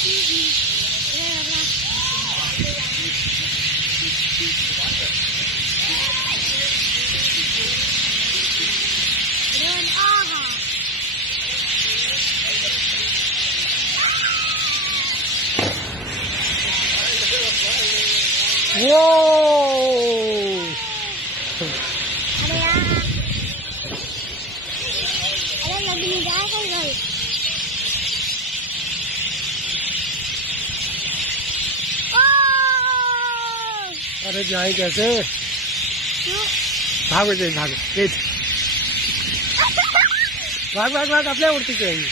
वो अरे लग नहीं रहा है भाई। अरे जाए कैसे? भाग बेटे भाग तेज भाग भाग भाग अपने उड़ती चाहिए।